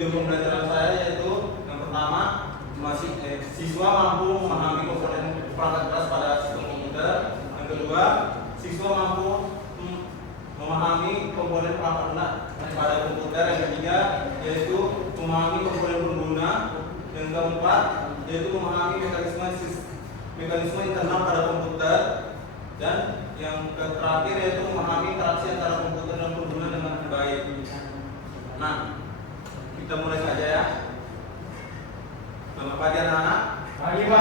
video pembelajaran saya yaitu yang pertama siswa mampu memahami komponen perangkat keras pada sistem komputer. Yang kedua, siswa mampu memahami komponen perangkat lunak pada komputer. Yang ketiga yaitu memahami komponen pengguna. Yang keempat yaitu memahami mekanisme internal pada komputer. Dan yang terakhir yaitu memahami interaksi antara komputer dan pengguna dengan baik. Nah, kita mulai saja ya. Selamat pagi anak-anak. Pagi Pak.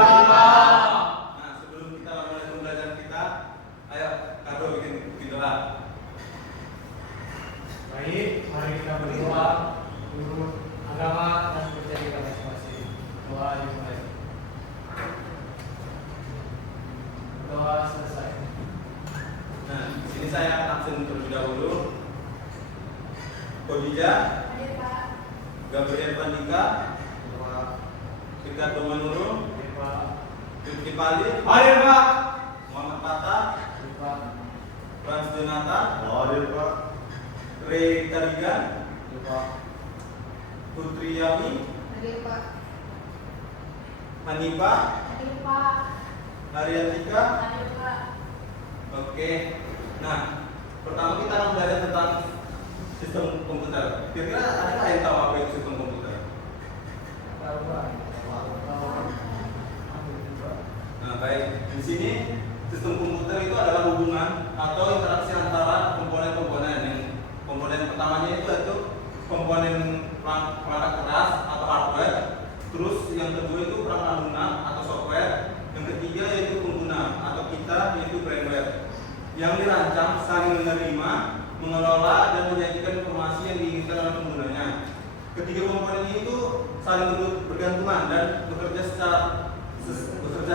Nah, sebelum kita mulai pembelajaran kita, ayo Kado bikin doa. Baik, mari kita berdoa menurut agama dan percaya kita masing-masing. Doa dimulai. Doa selesai. Nah, di sini saya akan absen terlebih dahulu. Kodija, Hadir Pak. Gabriel Pandika, Ricardo Manurung, Rifki Pali, Hadir Pak. Muhammad Patah, Pak. Frans Jonathan, Hadir Pak. Ray Tarigan, Pak. Putri Yami, Hadir Pak. Hanifa, Hadir Pak. Haryatika. Hadir Pak. Oke. Nah, pertama kita akan belajar tentang sistem komputer. Kira-kira ada nggak yang tahu apa itu sistem komputer? Tahu Pak. Nah, baik. Di sini sistem komputer itu adalah hubungan atau interaksi antara komponen-komponen. Yang komponen pertamanya itu komponen perangkat keras atau hardware. Terus yang kedua itu perangkat lunak atau software. Yang ketiga yaitu pengguna atau kita yaitu brainware. Yang dirancang saling menerima, mengelola dan menyajikan informasi yang diinginkan oleh penggunanya. Ketiga komponen ini itu saling bergantungan dan bekerja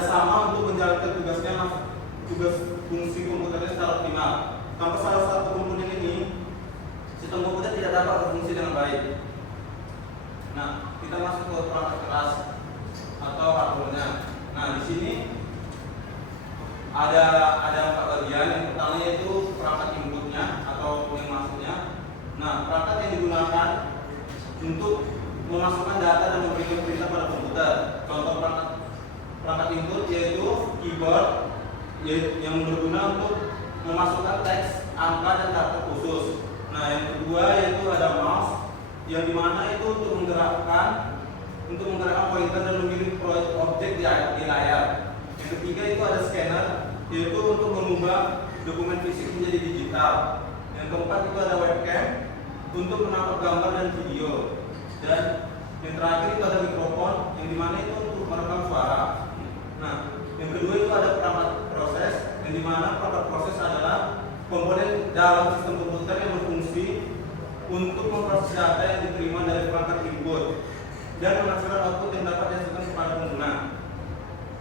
sama untuk menjalankan tugas fungsi komputernya secara optimal. Tanpa salah satu komponen ini, sistem komputer tidak dapat berfungsi dengan baik. Nah, kita masuk ke perangkat keras atau hardware-nya. Nah, di sini ada 4 bagian. Yang pertama yaitu perangkat inputnya atau yang masuknya. Nah, perangkat yang digunakan untuk memasukkan data dan memberikan perintah pada komputer. Contoh perangkat input yaitu keyboard yang berguna untuk memasukkan teks, angka dan karakter khusus. Nah, yang kedua yaitu ada mouse yang dimana itu untuk menggerakkan pointer dan memilih objek di layar. Yang ketiga itu ada scanner yaitu untuk mengubah dokumen fisik menjadi digital. Yang keempat itu ada webcam untuk menangkap gambar dan video. Dan yang terakhir itu ada mikrofon yang dimana itu untuk merekam suara. Nah, yang kedua itu ada perangkat proses yang dimana perangkat proses adalah komponen dalam sistem komputer yang berfungsi untuk memproses data yang diterima dari perangkat input dan menghasilkan output yang dapat dihasilkan kepada pengguna.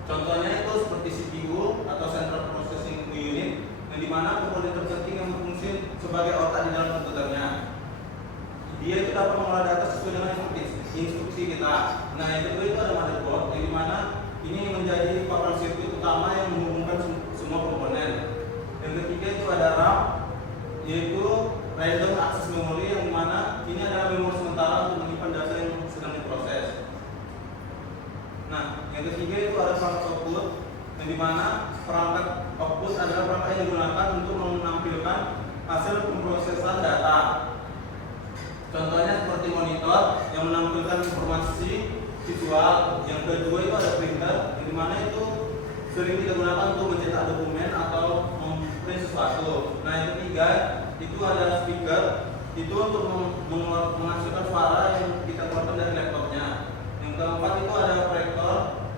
Contohnya itu seperti CPU atau Central Processing Unit yang dimana komponen terpenting yang berfungsi sebagai otak di dalam komputernya. Dia itu dapat mengolah data sesuai dengan instruksi kita. Nah, yang kedua itu ada motherboard yang dimana ini menjadi papan sirkuit utama yang menghubungkan semua komponen. Yang ketiga itu ada RAM yaitu Random Access Memory yang dimana ini adalah memori sementara untuk menyimpan data yang sedang diproses. Nah, yang ketiga itu ada perangkat output yang dimana perangkat output adalah perangkat yang digunakan untuk menampilkan hasil pemrosesan data. Contohnya seperti monitor yang menampilkan informasi visual. Yang kedua itu ada printer yang dimana itu sering digunakan untuk mencetak dokumen atau memprint sesuatu. Nah, yang ketiga itu ada speaker itu untuk menghasilkan suara yang kita keluarkan dari laptopnya. Yang keempat itu ada proyektor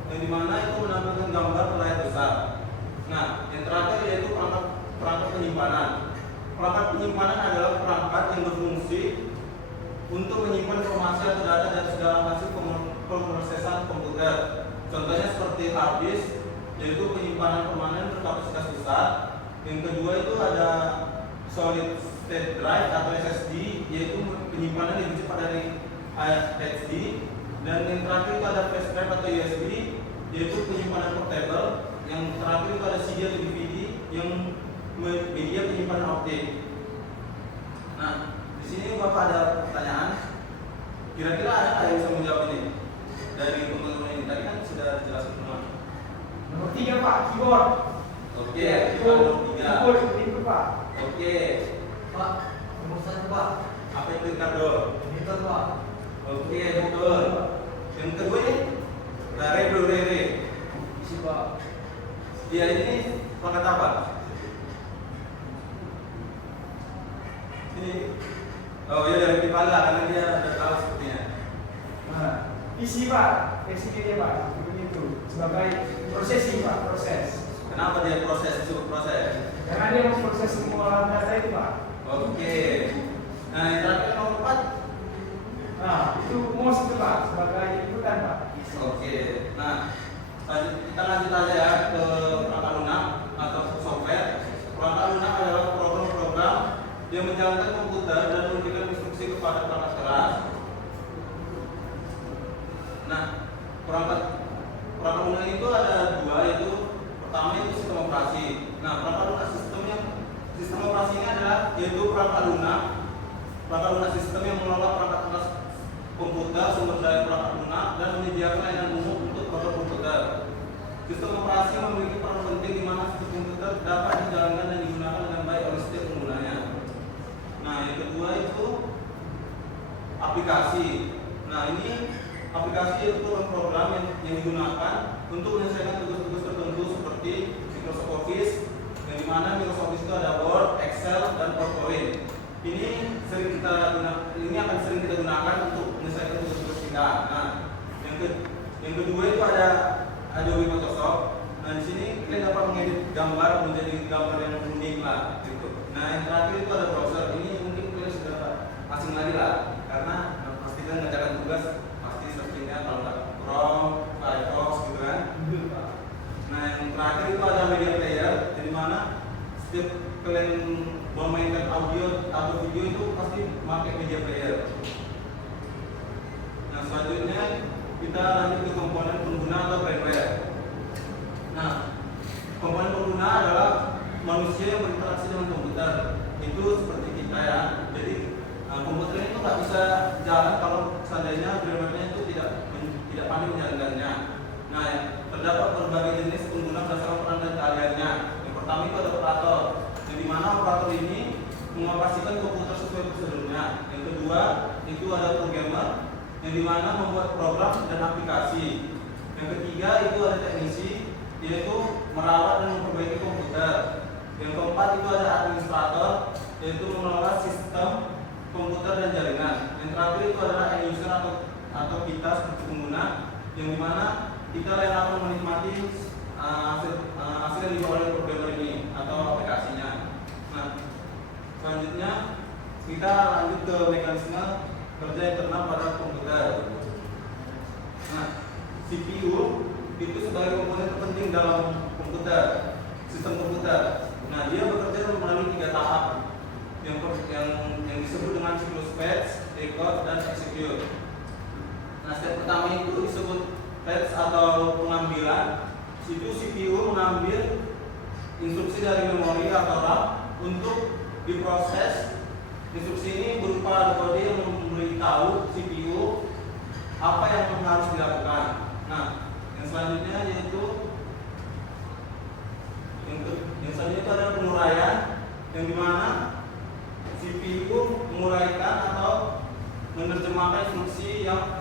yang dimana itu menampilkan gambar ke layar besar. Nah, yang terakhir yaitu perangkat penyimpanan. Perangkat penyimpanan adalah perangkat yang berfungsi untuk menyimpan informasi atau data dari segala hasil pemrosesan komputer. Contohnya seperti hard disk yaitu penyimpanan permanen berkapasitas besar. Yang kedua itu ada solid state drive atau SSD yaitu penyimpanan yang cepat dari HD. Dan yang terakhir itu ada flash drive atau USB yaitu penyimpanan portable. Yang terakhir itu ada CD atau DVD yang media penyimpanan optik. Nah, di sini Bapak ada pertanyaan. Kira-kira ada nggak yang bisa menjawab ini? Dari teman-teman ini tadi kan sudah dijelaskan semua. Nomor 3 Pak, keyboard. Oke, Keyboard, nomor 3. keyboard itu Pak. Oke, Pak, nomor 1 Pak. apa itu Ricardo? Editor Pak. Oke, betul. Yang kedua ini, re do re re. Isi Pak. Dia ini pangkat apa? Ini. Oh ya dari Pipala karena dia udah tahu sepertinya. Nah, isi Pak, dia Pak. Begitu sebagai prosesi Pak, proses. Kenapa dia proses itu proses? Karena dia memproses semua data itu Pak. Oke. Nah, yang terakhir nomor 4. Nah, itu mouse itu Pak, sebagai inputan Pak. Oke. Nah, kita lanjut aja ya ke perangkat lunak atau software. Perangkat lunak adalah program-program yang menjalankan komputer dan memberikan instruksi kepada perangkat keras. Nah, perangkat lunak itu ada dua, yaitu pertama itu sistem operasi. Nah, perangkat lunak sistem operasi ini adalah yaitu perangkat lunak sistem yang mengelola perangkat keras komputer, sumber daya perangkat lunak dan menyediakan layanan umum untuk program komputer. Sistem operasi memiliki peran penting di mana sistem komputer dapat dijalankan dan digunakan dengan baik oleh setiap penggunanya. Nah, yang kedua itu aplikasi. Nah, ini aplikasi itu program yang digunakan untuk menyelesaikan tugas-tugas tertentu seperti Microsoft Office, yang dimana Microsoft Office itu ada Word, Excel, dan PowerPoint. Ini akan sering kita gunakan untuk menyelesaikan tugas-tugas kita. Nah, yang kedua itu ada Adobe Photoshop. Nah, di sini kita dapat mengedit gambar menjadi gambar yang unik lah, gitu. Nah, yang terakhir itu ada browser. Ini mungkin kalian sudah asing lagi lah, karena pasti kan mengerjakan tugas pasti sepertinya kalau nggak Chrome, Firefox, gitu kan. Nah, yang terakhir itu ada media player, di mana setiap kalian memainkan audio atau video itu pasti pakai media player. Nah, selanjutnya kita lanjut ke komponen pengguna atau firmware. Nah, komponen pengguna adalah manusia yang berinteraksi dengan komputer. Itu seperti kita ya. Jadi komputer itu nggak bisa jalan kalau seandainya firmware-nya itu tidak pandai menjalankannya. Nah, terdapat berbagai jenis pengguna berdasarkan peran dan keahliannya. Yang pertama itu ada operator, yang dimana operator ini mengoperasikan komputer sesuai prosedurnya. Yang kedua itu ada programmer, yang dimana membuat program dan aplikasi. Yang ketiga itu ada teknisi, yaitu merawat dan memperbaiki komputer. Yang keempat itu ada administrator, yaitu mengelola sistem komputer dan jaringan. Yang terakhir itu adalah end user atau kita sebagai pengguna, yang dimana kita yang akan menikmati hasil yang dibawa oleh programmer ini atau aplikasinya. Nah, selanjutnya kita lanjut ke mekanisme kerja internal pada komputer. Nah, CPU itu sebagai komponen terpenting dalam komputer, sistem komputer. Nah, dia bekerja melalui 3 tahap yang disebut dengan siklus fetch, decode, dan execute. Nah, step pertama itu disebut fetch atau pengambilan. Itu CPU mengambil instruksi dari memori atau RAM untuk diproses. Instruksi ini berupa kode yang memberitahu CPU apa yang harus dilakukan. Nah, yang selanjutnya yaitu adalah penguraian, yang dimana CPU menguraikan atau menerjemahkan instruksi yang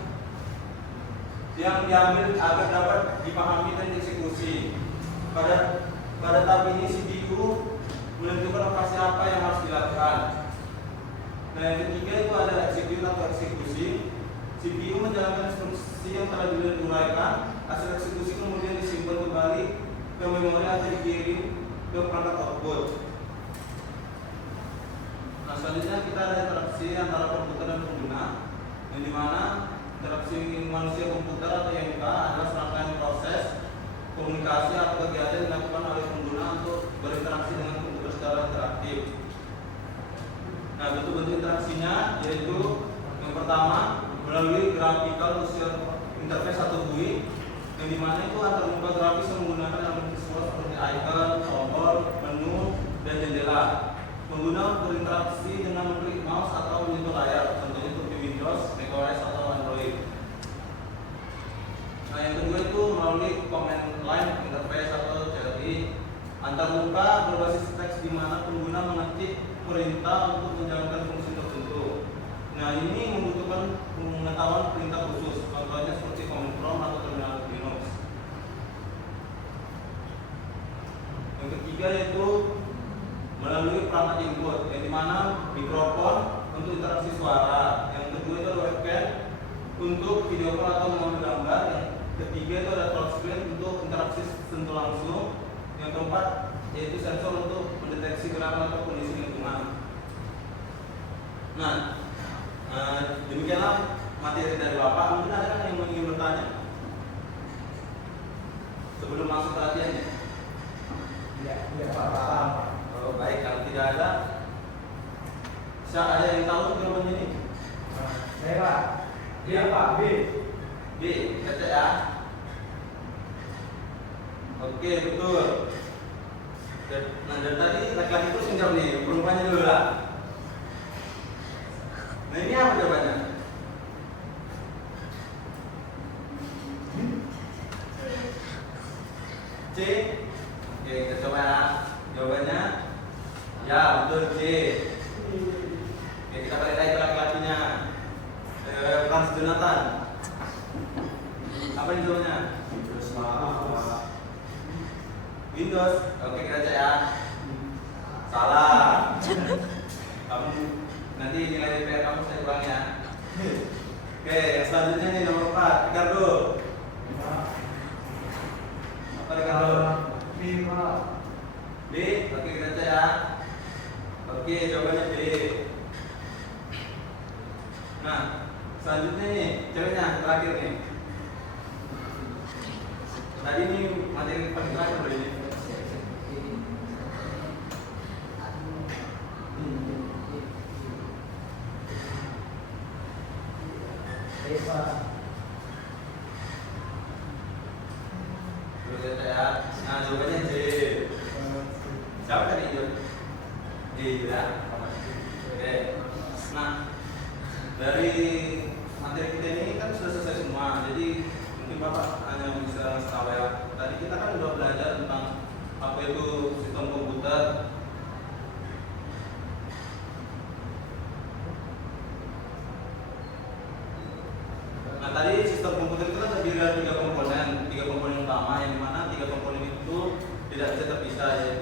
diambil agar dapat dipahami dan dieksekusi. Pada tahap ini CPU menentukan operasi apa yang harus dilakukan. Nah, yang ketiga itu adalah execute atau eksekusi. CPU menjalankan instruksi yang telah diuraikan. Hasil eksekusi kemudian disimpan kembali ke memori atau dikirim ke perangkat output. Nah, selanjutnya kita ada interaksi antara komputer dan pengguna, yang dimana interaksi manusia komputer atau IMK adalah serangkaian proses komunikasi atau kegiatan yang dilakukan oleh pengguna untuk berinteraksi dengan komputer secara interaktif. Nah, bentuk-bentuk interaksinya yaitu yang pertama melalui graphical user interface atau GUI, yang dimana itu antar muka grafis yang menggunakan elemen visual seperti icon, tombol, menu, dan jendela. Pengguna berinteraksi dengan mengklik mouse atau menyentuh layar, contohnya seperti Windows, macOS atau melalui command line interface atau CLI antarmuka berbasis teks di mana pengguna mengetik perintah untuk menjalankan fungsi tertentu. Nah, ini membutuhkan pengetahuan perintah khusus, contohnya seperti command prompt atau terminal Linux. Yang ketiga yaitu melalui perangkat input, yang dimana mikrofon untuk interaksi suara, yang kedua itu webcam untuk video call atau mengambil gambar, yang ketiga itu ada touch screen untuk interaksi sentuh langsung, yang keempat yaitu sensor untuk mendeteksi gerakan atau kondisi lingkungan. Nah, demikianlah materi dari Bapak. Mungkin ada yang ingin bertanya sebelum masuk latihan ya? Tidak Pak. Oh, baik, kalau tidak ada, ada yang tahu jawabannya ini? Saya Pak. Dia Pak B. B, baca ya. Oke, betul. Nah, dari tadi laki-laki itu singkat nih, perempuannya dulu lah. Nah, ini apa jawabannya? C. Oke, kita coba ya. Jawabannya ya, betul C. Oke, kita balik lagi ke laki-lakinya. Franz Jonathan. Apa ini jawabannya? Windows. Oke, kita cek ya. Salah. Kamu nanti nilai PR kamu saya kurang ya. Oke, yang selanjutnya nih nomor 4, Ricardo. Apa Ricardo? B Pak. B. Oke, kita cek ya. Oke, jawabannya B. Nah, selanjutnya nih, ceweknya terakhir nih. Tadi ini materi paling terakhir loh ini. Eva. Terus ya. Nah, jawabannya C. Siapa tadi itu? D ya. Oke. Nah, dari materi kita ini kan sudah selesai semua. Jadi mungkin Bapak hanya bisa tahu ya. Tadi kita kan udah belajar tentang apa itu sistem komputer. Nah, tadi sistem komputer itu kan terdiri dari tiga komponen utama, yang dimana tiga komponen itu tidak bisa terpisah,